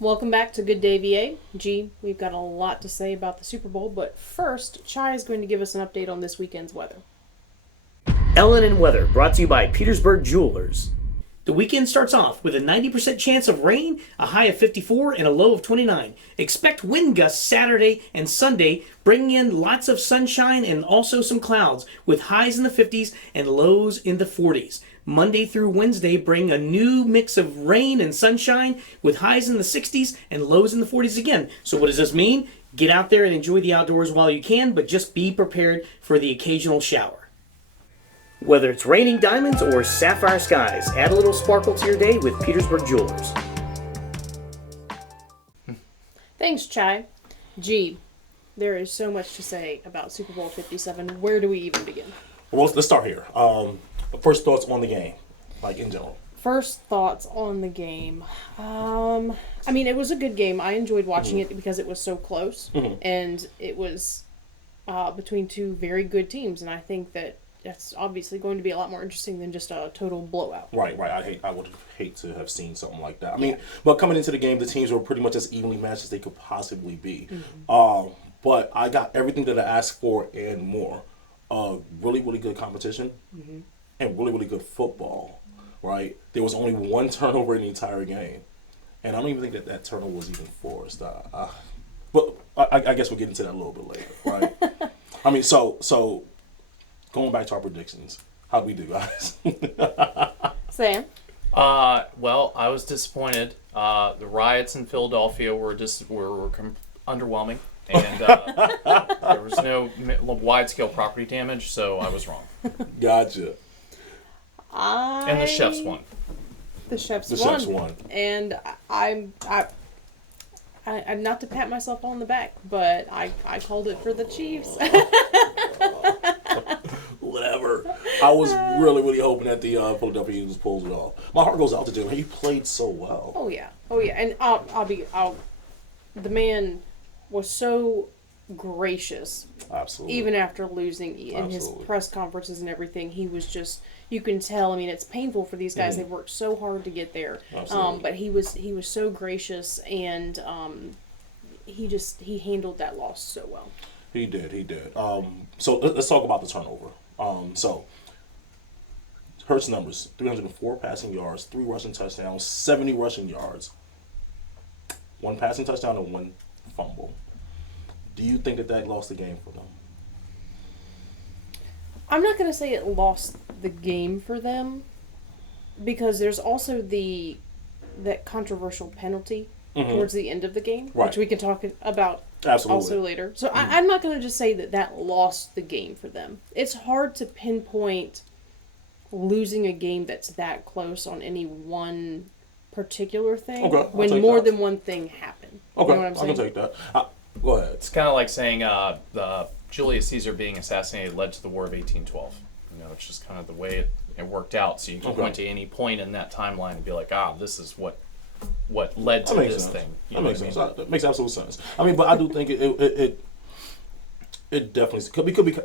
Welcome back to Good Day VA. We've got a lot to say about the Super Bowl, but first, Chai is going to give us an update on this weekend's weather. Ellen and Weather, brought to you by Petersburg Jewelers. The weekend starts off with a 90% chance of rain, a high of 54, and a low of 29. Expect wind gusts Saturday and Sunday, bringing in lots of sunshine and also some clouds, with highs in the 50s and lows in the 40s. Monday through Wednesday bring a new mix of rain and sunshine, with highs in the 60s and lows in the 40s again. So what does this mean? Get out there and enjoy the outdoors while you can, but just be prepared for the occasional shower. Whether it's raining diamonds or sapphire skies, add a little sparkle to your day with Petersburg Jewelers. Thanks, Chai. There is so much to say about Super Bowl 57. Where do we even begin? Well, let's start here. First thoughts on the game, like in general. First thoughts on the game. It was a good game. I enjoyed watching it because it was so close, and it was between two very good teams, and I think that's obviously going to be a lot more interesting than just a total blowout. Right. I would hate to have seen something like that. But coming into the game, the teams were pretty much as evenly matched as they could possibly be. But I got everything that I asked for and more. Really, really good competition, and really, really good football. Right. There was only one turnover in the entire game, and I don't even think that turnover was even forced. But I guess we'll get into that a little bit later. Right. So. Going back to our predictions, how'd we do, guys? Sam? Well, I was disappointed. The riots in Philadelphia were underwhelming, and there was no wide-scale property damage, so I was wrong. Gotcha. And the Chefs won. The Chefs won. And I'm not to pat myself on the back, but I called it for the Chiefs. Whatever. I was really, really hoping that the Philadelphia Eagles pulled it off. My heart goes out to Jim. He played so well. Oh yeah. And the man was so gracious. Absolutely. Even after losing in his press conferences and everything, he was just, you can tell. It's painful for these guys. They've worked so hard to get there. But he was so gracious, and he handled that loss so well. He did. So let's talk about the turnover. So Hurts numbers: 304 passing yards, 3 rushing touchdowns, 70 rushing yards, 1 passing touchdown, and 1 fumble. Do you think that lost the game for them? I'm not going to say it lost the game for them, because there's also that controversial penalty towards the end of the game, which we can talk about also later. So I'm not going to just say that lost the game for them. It's hard to pinpoint losing a game that's that close on any one particular thing when more than one thing happened. Okay, you know what I'm saying? I can take that. Go ahead. It's kind of like saying Julius Caesar being assassinated led to the War of 1812. It's just kind of the way it worked out. So you can point to any point in that timeline and be like, this is what led to this thing. That makes sense. That makes absolute sense. But I do think it definitely could be.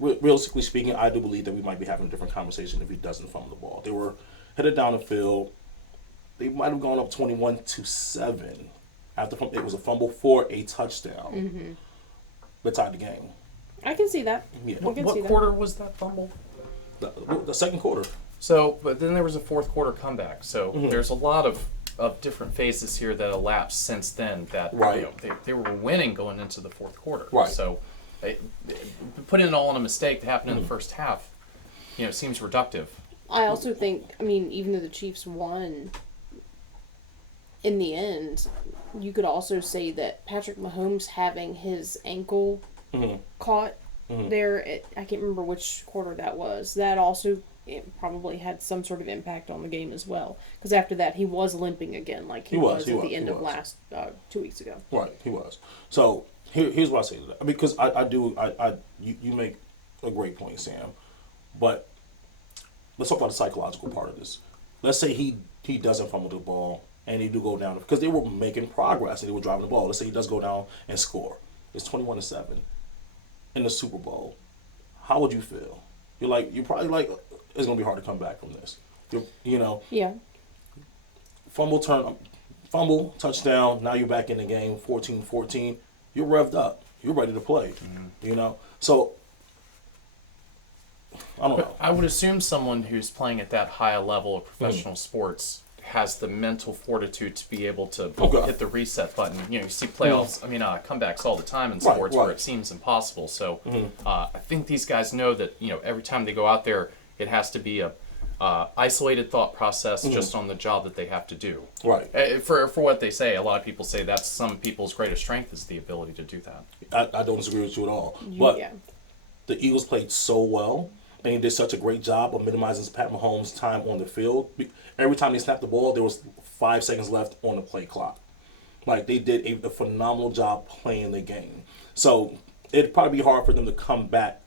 Realistically speaking, I do believe that we might be having a different conversation if he doesn't fumble the ball. They were headed down the field. They might have gone up 21-7 after it was a fumble for a touchdown. That tied the game. I can see that. Yeah. What quarter was that fumble? The second quarter. So, but then there was a fourth quarter comeback. So there's a lot of different phases here that elapsed since then that they were winning going into the fourth quarter. Right. So putting it all on a mistake that happened in the first half, seems reductive. I also think, even though the Chiefs won in the end, you could also say that Patrick Mahomes having his ankle caught there, I can't remember which quarter that was, that also probably had some sort of impact on the game as well. Because after that, he was limping again, like he was at the end of last 2 weeks ago. Right, he was. So here's what I say to that. Because you make a great point, Sam. But let's talk about the psychological part of this. Let's say he doesn't fumble the ball and he do go down, because they were making progress and they were driving the ball. Let's say he does go down and score. It's 21-7 in the Super Bowl. How would you feel? You're probably like, it's gonna be hard to come back from this. Yeah. Fumble fumble, touchdown. Now you're back in the game, 14-14. You're revved up. You're ready to play. You know, so I don't know. I would assume someone who's playing at that high a level of professional sports has the mental fortitude to be able to hit the reset button. You know, you see playoffs, comebacks all the time in sports where it seems impossible. So I think these guys know that, you know, every time they go out there, it has to be a isolated thought process just on the job that they have to do. Right. For what they say, a lot of people say that's some people's greatest strength is the ability to do that. I don't disagree with you at all. But the Eagles played so well, and he did such a great job of minimizing Pat Mahomes' time on the field. Every time they snapped the ball, there was 5 seconds left on the play clock. Like, they did a phenomenal job playing the game. So it'd probably be hard for them to come back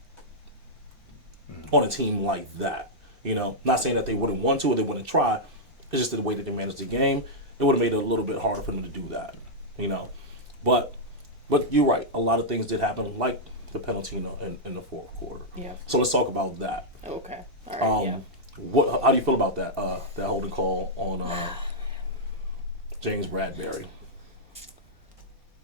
on a team like that. You know, not saying that they wouldn't want to or they wouldn't try. It's just the way that they managed the game. It would have made it a little bit harder for them to do that. You know, but you're right. A lot of things did happen, like the penalty in the fourth quarter. Yeah. So let's talk about that. Okay. All right. How do you feel about that holding call on James Bradbury?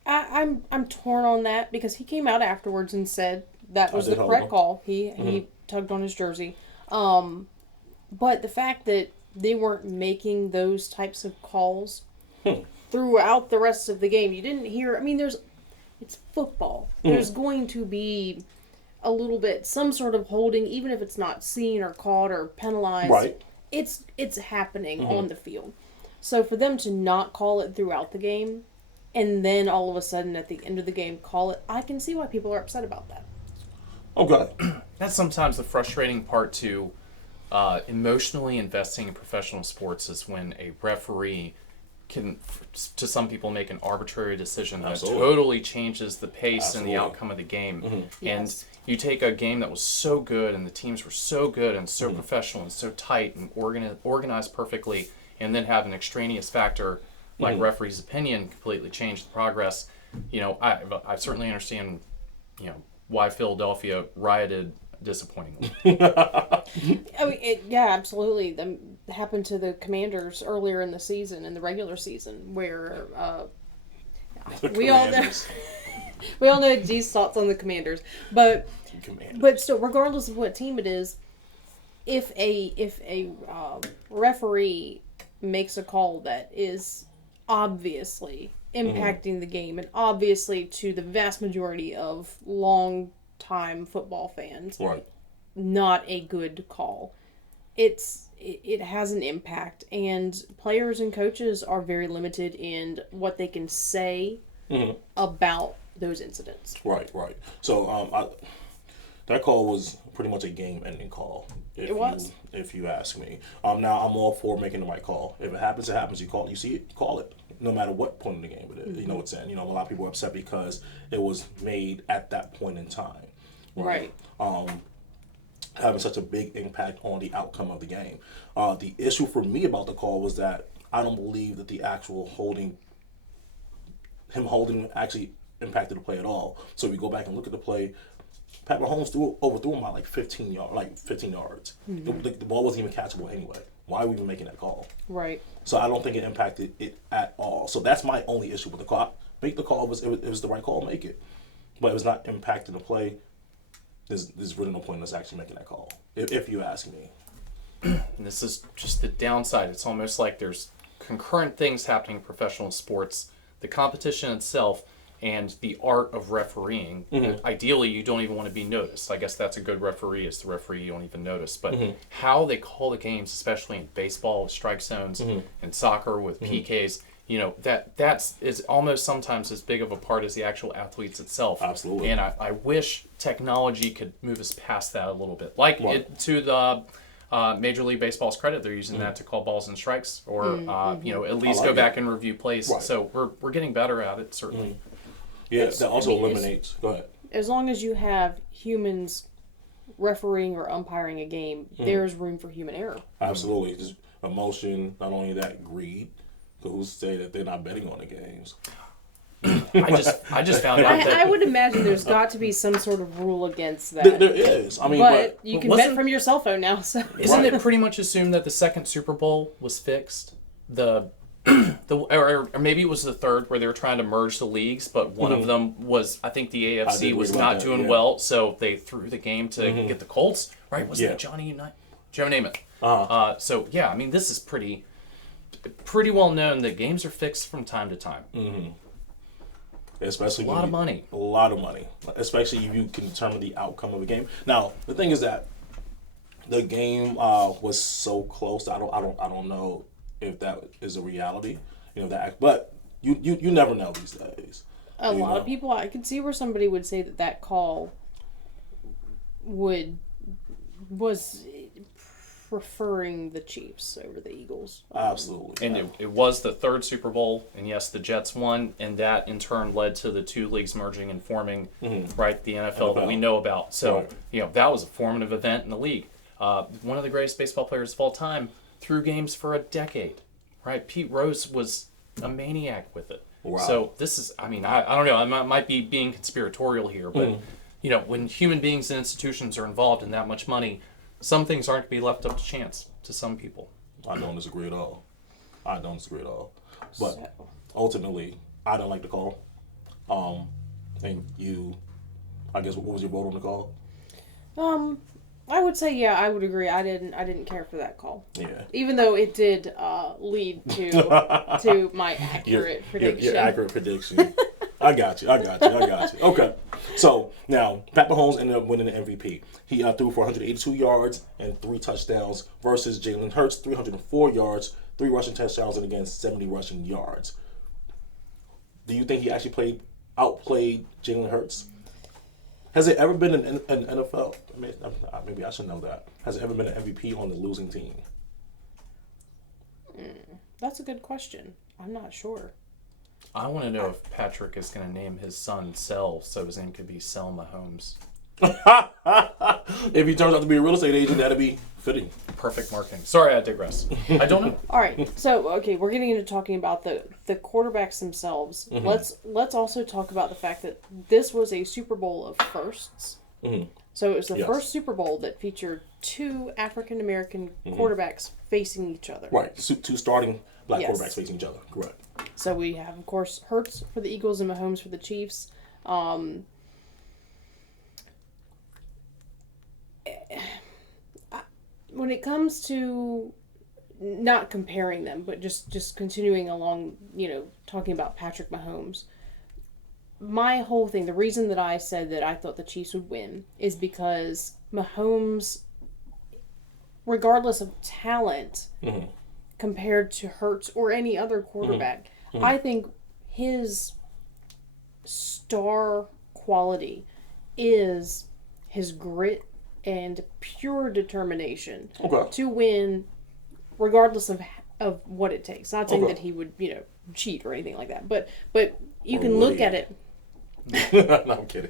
I'm torn on that because he came out afterwards and said that was the correct call. He tugged on his jersey. But the fact that they weren't making those types of calls throughout the rest of the game, you didn't hear. I mean, it's football. There's going to be a little bit, some sort of holding, even if it's not seen or caught or penalized. Right. It's happening on the field. So for them to not call it throughout the game, and then all of a sudden at the end of the game call it, I can see why people are upset about that. Okay. That's sometimes the frustrating part to emotionally investing in professional sports is when a referee can, to some people, make an arbitrary decision that totally changes the pace and the outcome of the game. And you take a game that was so good and the teams were so good and so professional and so tight and organized perfectly, and then have an extraneous factor like referee's opinion completely change the progress. You know, I certainly understand, you know, why Philadelphia rioted disappointingly. I mean, absolutely. That happened to the Commanders earlier in the season, in the regular season, where we all know G's thoughts on the Commanders, but still, regardless of what team it is, if a referee makes a call that is obviously impacting the game, and obviously to the vast majority of long-time football fans, not a good call. It has an impact, and players and coaches are very limited in what they can say about those incidents. Right. So that call was pretty much a game-ending call. If you ask me. Now I'm all for making the right call. If it happens, it happens. You call it. You see it, call it. No matter what point in the game it is. You know what's in. You know, a lot of people are upset because it was made at that point in time. Right. Having such a big impact on the outcome of the game. The issue for me about the call was that I don't believe that the actual holding actually impacted the play at all. So if we go back and look at the play, Pat Mahomes overthrew him by like 15 yards. The ball wasn't even catchable anyway. Why are we even making that call? Right. So I don't think it impacted it at all. So that's my only issue with the call. Make the call. It was the right call. Make it. But it was not impacting the play. There's really no point in us actually making that call, if you ask me. And this is just the downside. It's almost like there's concurrent things happening in professional sports. The competition itself and the art of refereeing. Ideally, you don't even want to be noticed. I guess that's a good referee, is the referee you don't even notice. But how they call the games, especially in baseball with strike zones and soccer with PKs, you know, that's almost sometimes as big of a part as the actual athletes itself. Absolutely. And I wish technology could move us past that a little bit. Like to the Major League Baseball's credit, they're using that to call balls and strikes, or at least go back and review plays. Right. So we're getting better at it, certainly. Yeah, that also eliminates. Go ahead. As long as you have humans refereeing or umpiring a game, there's room for human error. Absolutely. Just emotion, not only that, greed. Who's say that they're not betting on the games? I just found out that I would imagine there's got to be some sort of rule against that. There is. I mean, but you can bet from your cell phone now. So isn't it pretty much assumed that the second Super Bowl was fixed? The or maybe it was the third where they were trying to merge the leagues, but one of them was, I think the AFC was not doing well, so they threw the game to get the Colts, right? Wasn't it Johnny United? Joe Namath. So yeah, I mean, this is pretty well known that games are fixed from time to time. Especially a lot of money, especially if you can determine the outcome of a game. Now, the thing is that the game was so close. I don't know if that is a reality, but you never know these days. A lot of people, I could see where somebody would say that call was preferring the Chiefs over the Eagles. Absolutely. And it was the third Super Bowl, and yes, the Jets won, and that in turn led to the two leagues merging and forming, right, the NFL that we know about. So, that was a formative event in the league. One of the greatest baseball players of all time threw games for a decade, right? Pete Rose was a maniac with it. Wow. So this is, I mean, I don't know, I might be being conspiratorial here, but, when human beings and institutions are involved in that much money, some things aren't to be left up to chance to some people. I don't disagree at all. But ultimately, I don't like the call. And you, I guess, what was your vote on the call? I would say, I would agree. I didn't care for that call. Yeah. Even though it did lead to my accurate prediction. Your accurate prediction. I got you. Okay. So, now, Pat Mahomes ended up winning the MVP. He threw for 182 yards and 3 touchdowns versus Jalen Hurts, 304 yards, 3 rushing touchdowns, and again, 70 rushing yards. Do you think he actually outplayed Jalen Hurts? Has it ever been an NFL? Maybe I should know that. Has it ever been an MVP on the losing team? That's a good question. I'm not sure. I want to know if Patrick is going to name his son Sel, so his name could be Sel Mahomes. If he turns out to be a real estate agent, that'd be fitting. Perfect marketing. Sorry, I digress. I don't know. All right, so we're getting into talking about the quarterbacks themselves. Let's also talk about the fact that this was a Super Bowl of firsts. So it was the first Super Bowl that featured 2 African American quarterbacks facing each other. Right, 2 starting black quarterbacks facing each other. Correct. So we have, of course, Hurts for the Eagles and Mahomes for the Chiefs. When it comes to not comparing them, but just continuing along, talking about Patrick Mahomes, my whole thing, the reason that I said that I thought the Chiefs would win is because Mahomes, regardless of talent, compared to Hurts or any other quarterback, I think his star quality is his grit and pure determination to win, regardless of what it takes. Not saying that he would, cheat or anything like that, but you can look at it. No, I'm kidding.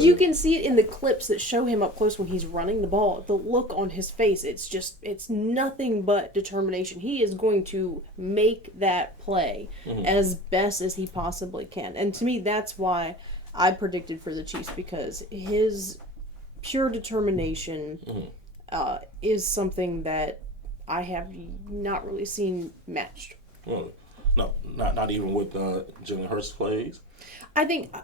You can see it in the clips that show him up close when he's running the ball. The look on his face, it's nothing but determination. He is going to make that play as best as he possibly can. And to me, that's why I predicted for the Chiefs, because his pure determination is something that I have not really seen matched. No, not even with Jalen Hurts plays. I think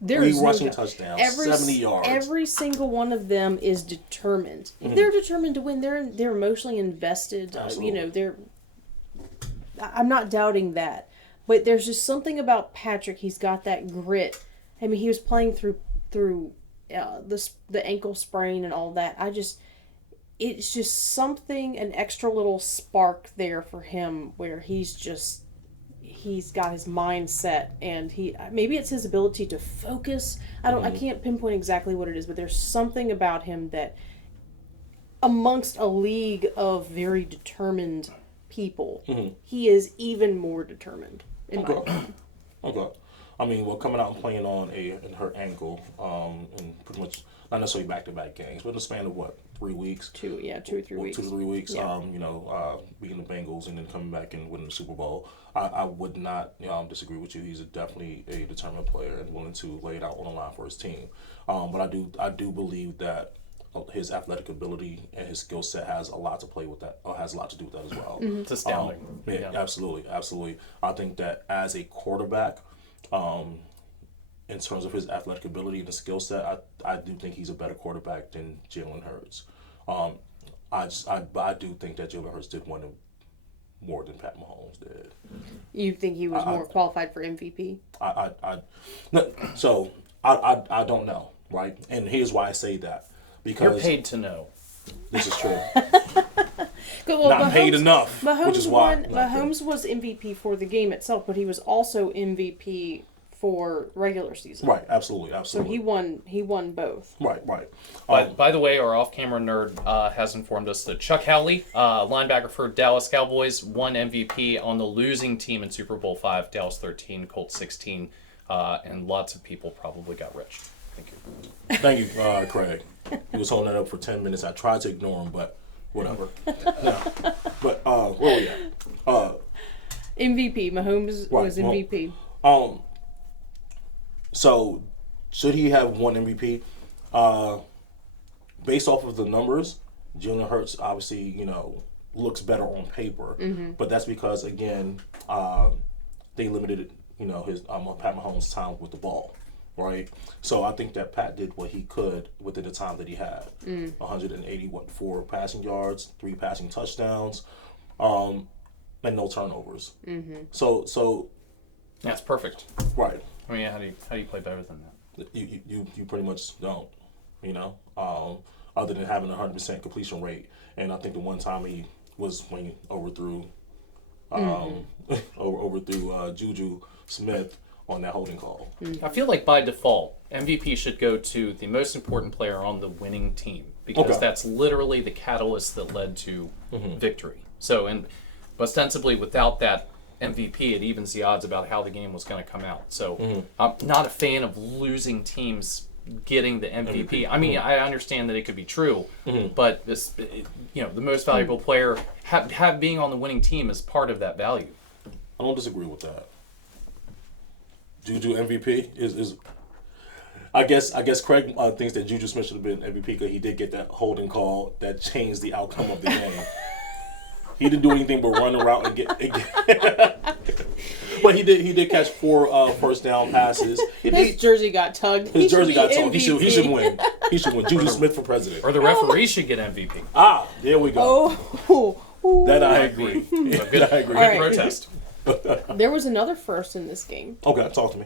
there's 3 rushing touchdowns, 70 yards. Every single one of them is determined. If they're determined to win, they're emotionally invested. I'm not doubting that, but there's just something about Patrick. He's got that grit. I mean, he was playing through the ankle sprain and all that. It's just something, an extra little spark there for him where he's got his mind set, and maybe it's his ability to focus. I can't pinpoint exactly what it is, but there's something about him that amongst a league of very determined people, he is even more determined in my opinion. Okay. I mean, coming out and playing on her ankle, and pretty much not necessarily back-to-back games, but in the span of 3 weeks? 2 or 3 weeks. 2 to 3 weeks. Yeah. Beating the Bengals and then coming back and winning the Super Bowl. I would not disagree with you. He's definitely a determined player and willing to lay it out on the line for his team. But I do believe that his athletic ability and his skill set has a lot to play with that, or has a lot to do with that as well. It's astounding. Yeah, absolutely. I think that as a quarterback, in terms of his athletic ability and the skill set, I do think he's a better quarterback than Jalen Hurts. But I do think that Jalen Hurts did win more than Pat Mahomes did. You think he was more qualified for MVP? I don't know, right? And here's why I say that. Because You're paid to know. this is true. Well, Not paid enough, which is why. Mahomes was MVP for the game itself, but he was also MVP for regular season. Right, absolutely. So he won both. Right. By the way, our off-camera nerd has informed us that Chuck Howley, linebacker for Dallas Cowboys, won MVP on the losing team in Super Bowl V, Dallas 13, Colts 16, and lots of people probably got rich. Thank you. Thank you, Craig. He was holding that up for 10 minutes. I tried to ignore him, but whatever. No. But where we at? MVP. Mahomes was MVP. So, should he have won MVP? Based off of the numbers, Jalen Hurts obviously, looks better on paper. Mm-hmm. But that's because, again, they limited, his Pat Mahomes' time with the ball, right? So I think that Pat did what he could within the time that he had. 4 passing yards, 3 passing touchdowns, and no turnovers. Mm-hmm. So that's perfect. Right. I mean, how do you play better than that? You pretty much don't, other than having a 100% completion rate. And I think the one time he was when he overthrew Juju Smith on that holding call. I feel like by default, MVP should go to the most important player on the winning team because that's literally the catalyst that led to victory. So, and ostensibly without that MVP, it evens the odds about how the game was going to come out. So I'm not a fan of losing teams getting the MVP. I mean, I understand that it could be true, but this, the most valuable player have being on the winning team is part of that value. I don't disagree with that. Juju MVP is I guess Craig thinks that Juju Smith should have been MVP because he did get that holding call that changed the outcome of the game. He didn't do anything but run around and get but he did catch 4 first down passes. His jersey got tugged. He should win. He should win. Juju Smith for president. Or the referee should get MVP. There we go. That I agree. Good protest. There was another first in this game. Okay, talk to me.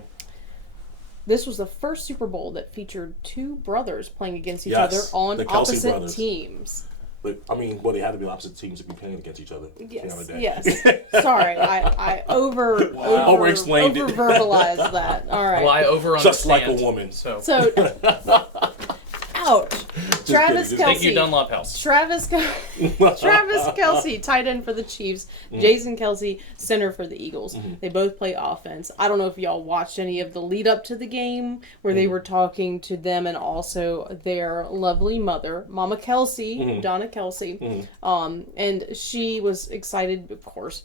This was the first Super Bowl that featured 2 brothers playing against each other on opposite teams. But they had to be opposite teams to be playing against each other. Yes. Sorry, I over-explained it. Over-verbalized that. All right. Well, I over-understand. Just like a woman. So ouch. Travis Kelce. Thank you, Dunlop House. Travis Kelce, tight end for the Chiefs. Jason Kelce, center for the Eagles. They both play offense. I don't know if y'all watched any of the lead up to the game where they were talking to them and also their lovely mother, Mama Kelce, Donna Kelce. And she was excited, of course.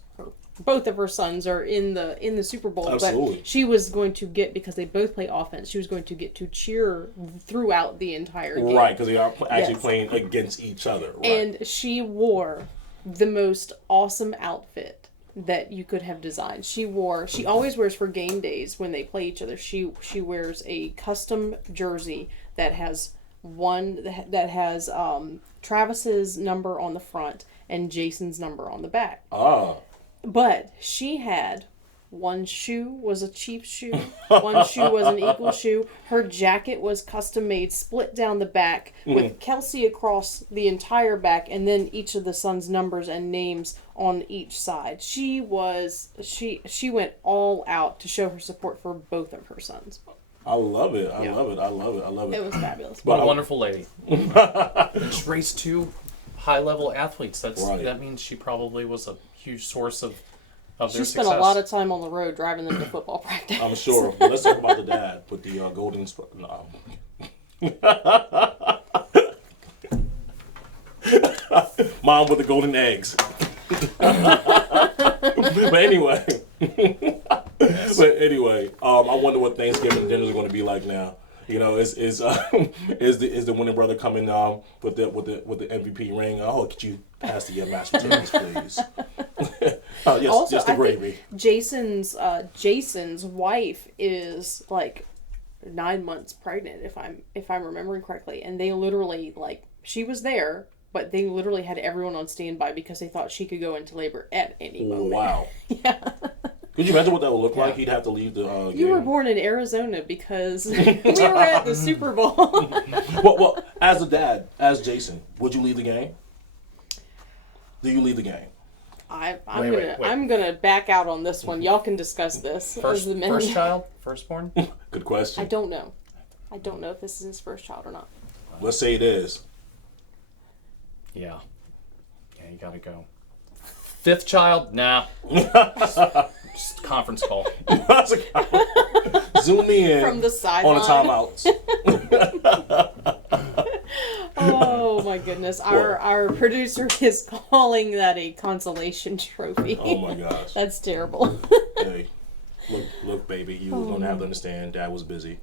Both of her sons are in the Super Bowl, Absolutely. But she was going to get, because they both play offense, she was going to get to cheer throughout the entire game. Right, because they are actually playing against each other. Right. And she wore the most awesome outfit that you could have designed. She always wears for game days when they play each other. She wears a custom jersey that has Travis's number on the front and Jason's number on the back. But she had one shoe was a Chiefs shoe, one shoe was an Eagles shoe. Her jacket was custom made, split down the back with Kelce across the entire back, and then each of the sons' numbers and names on each side. She went all out to show her support for both of her sons. I love it. I love it. It was fabulous. What a wonderful lady. She raised 2 high-level athletes. That means she probably was a huge source of their success. She spent a lot of time on the road driving them to football practice. I'm sure. But let's talk about the dad with the golden... Mom with the golden eggs. But anyway... I wonder what Thanksgiving dinners are going to be like now. You know, is the winning brother coming with the MVP ring? Oh, could you pass the mashed potatoes, please? Yes, Also, just the I gravy. think Jason's wife is like 9 months pregnant, if I'm remembering correctly, and they literally she was there, but they literally had everyone on standby because they thought she could go into labor at any moment. Wow. Yeah. Could you imagine what that would look like? He'd have to leave the game. You were born in Arizona because we were at the Super Bowl. Well, as a dad, as Jason, would you leave the game? Do you leave the game? I'm gonna back out on this one. Y'all can discuss this. First child? Firstborn? Good question. I don't know. I don't know if this is his first child or not. Let's say it is. Yeah. Yeah, you gotta go. Fifth child? Nah. Just conference call. Zoom me in from the sideline on the timeouts. Oh my goodness. Our producer is calling that a consolation trophy. Oh my gosh. That's terrible. Hey, look, baby, you were gonna have to understand Dad was busy.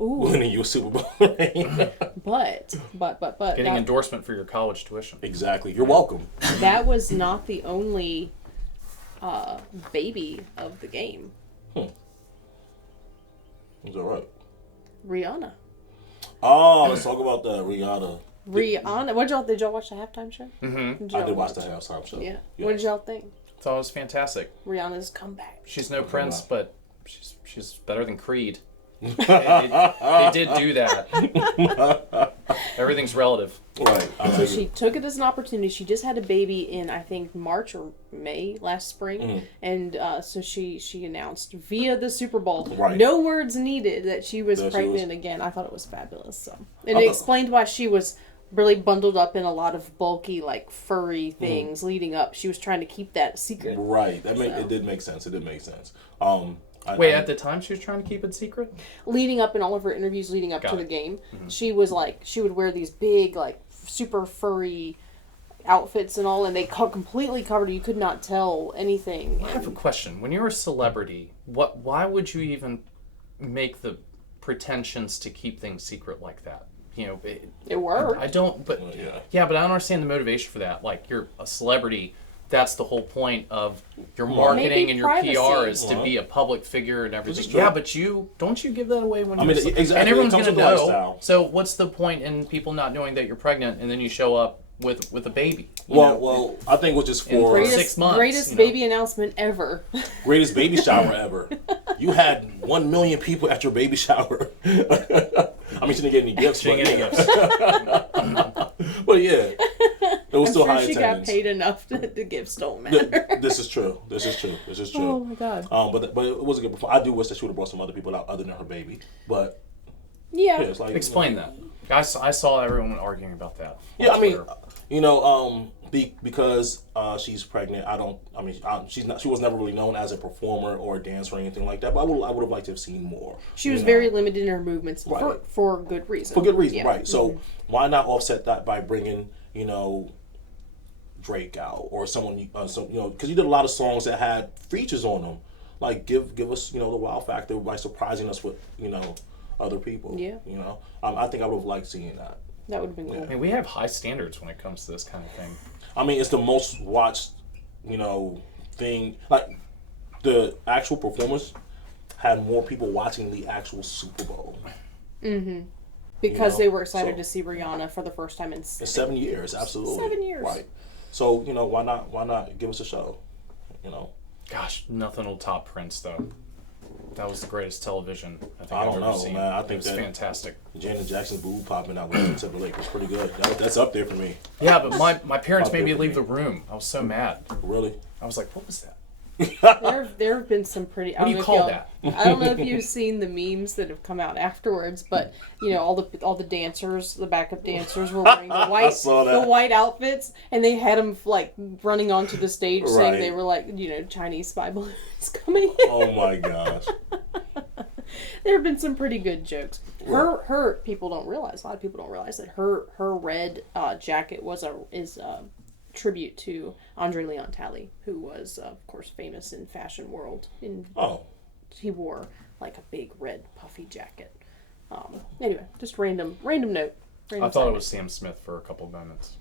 Ooh. Winning you a Super Bowl ring. But Getting endorsement for your college tuition. Exactly. You're welcome. That was not the only baby of the game. It's all right. Rihanna. Oh, let's talk about that. Rihanna. Did y'all watch the halftime show? Mm-hmm. I did watch the halftime show. Yeah. What did y'all think? Thought it was fantastic. Rihanna's comeback. She's no Prince, but she's better than Creed. They did do that. Everything's relative. Right. So she took it as an opportunity. She just had a baby in, I think, March or May last spring. And so she announced via the Super Bowl, no words needed, that she was pregnant again. I thought it was fabulous. So, and it explained why she was really bundled up in a lot of bulky, furry things leading up. She was trying to keep that secret. Right. It did make sense. At the time she was trying to keep it secret? Leading up in all of her interviews leading up to the game, she was she would wear these big, super furry outfits and all, and they completely covered her. You could not tell anything. I have a question. When you're a celebrity, why would you even make the pretensions to keep things secret like that? You know, it worked. I don't, but but I don't understand the motivation for that. You're a celebrity. That's the whole point of your marketing and your PR is to be a public figure and everything. Yeah, but don't you give that away when you're exactly. And everyone's going to know. Lifestyle. So what's the point in people not knowing that you're pregnant and then you show up with a baby? Well, I think it was just for 6 months. Greatest baby announcement ever. Greatest baby shower ever. You had 1 million people at your baby shower. I mean, she didn't get any gifts. She didn't get any gifts. But yeah. It was still high attendance. She got paid enough to the gifts don't matter. This is true. Oh my god. But it was a good performance. I do wish that she would have brought some other people out other than her baby. But yeah, it's explain that. I saw everyone arguing about that. Yeah, I mean, because she's pregnant. She was never really known as a performer or a dancer or anything like that. But I would have liked to have seen more. She was very limited in her movements for good reason. For good reason, right? So why not offset that by bringing Drake out or someone because you did a lot of songs that had features on them. Give us the wow factor by surprising us with other people. Yeah. I think I would have liked seeing that. That would have been cool. I mean, we have high standards when it comes to this kind of thing. I mean, it's the most watched thing. The actual performance had more people watching the actual Super Bowl. Mm-hmm. Because they were excited to see Rihanna for the first time in 7 years. Absolutely. 7 years. Right. So why not give us a show? Gosh, nothing will top Prince though. That was the greatest television I think I've ever seen. Man. I think it was fantastic. Janet Jackson's boob popping out with Timberlake was pretty good. That's up there for me. Yeah, but my parents made me leave the room. I was so mad. Really? I was like, what was that? There have been some pretty. What do you call that? I don't know if you've seen the memes that have come out afterwards, but all the dancers, the backup dancers, were wearing the white outfits, and they had them running onto the stage saying they were Chinese spy balloons coming in. Oh my gosh. There have been some pretty good jokes. Her people don't realize. A lot of people don't realize that her red jacket is a tribute to Andre Leon Talley, who was of course famous in fashion world. He wore a big red puffy jacket, Anyway, just random note. I thought it was Sam Smith for a couple of moments.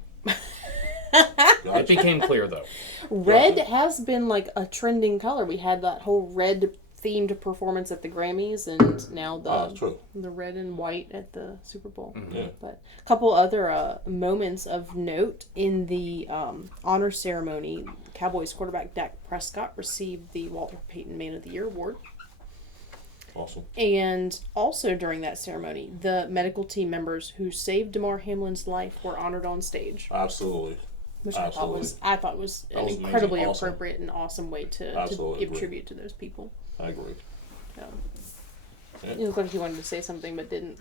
It became clear though. Red has been like a trending color. We had that whole red themed performance at the Grammys, and now the red and white at the Super Bowl. Mm-hmm. Yeah. But a couple other moments of note in the honor ceremony. Cowboys quarterback Dak Prescott received the Walter Payton Man of the Year award. Awesome. And also during that ceremony, the medical team members who saved Damar Hamlin's life were honored on stage. Absolutely. Which I thought was an incredibly appropriate and awesome way to give tribute to those people. I agree. You look like you wanted to say something but didn't.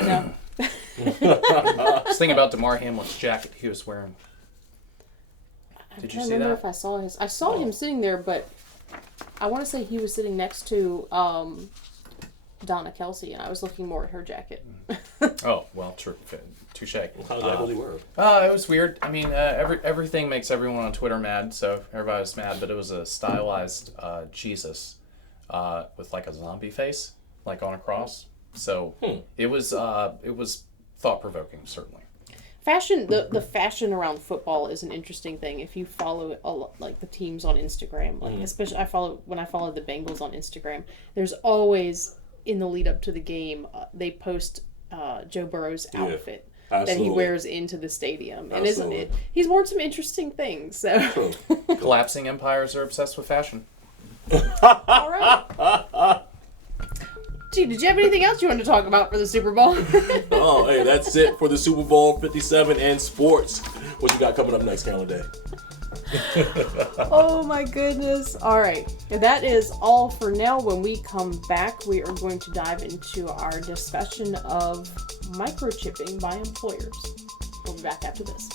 No. I was thinking about Damar Hamlin's jacket he was wearing. Did you see that? I remember if I saw his. I saw him sitting there, but I want to say he was sitting next to Donna Kelsey, and I was looking more at her jacket. Oh, well, true. Touche. How exactly were? It was weird. I mean, everything makes everyone on Twitter mad, so everybody was mad, but it was a stylized Jesus with like a zombie face, like on a cross. So it was thought-provoking, certainly. Fashion, the fashion around football is an interesting thing. If you follow like the teams on Instagram, like especially when I follow the Bengals on Instagram, there's always in the lead up to the game they post Joe Burrow's outfit that he wears into the stadium, and isn't it? He's worn some interesting things. So collapsing empires are obsessed with fashion. All right. Gee, did you have anything else you wanted to talk about for the Super Bowl? Oh, hey, that's it for the Super Bowl 57 and sports. What you got coming up next, calendar day? Oh my goodness. All right. That is all for now. When we come back, we are going to dive into our discussion of microchipping by employers. We'll be back after this.